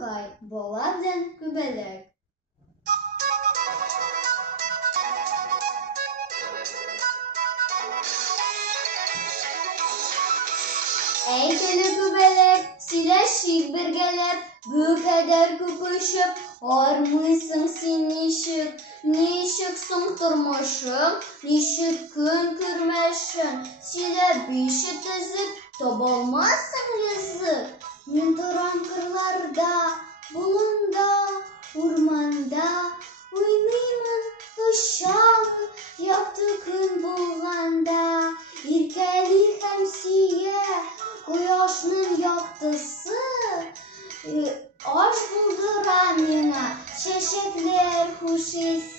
Тукай, Боладен күбәләк. Әйтеле күбәләк, сөйләшик бергәләп, бу кадәр күп очып, армыйсың син ничек? Ничек соң тормышың, ничек көн күрмәшең? Сөйләп бише тезеп, табалмассың ризык. Мин торам кырларда, болында, урманда, уйныймын, очам, якты көн булганда, иркәли һәм сөя, кояшның яктысы, аш булдыра миңа чәчәкләр хуш ис.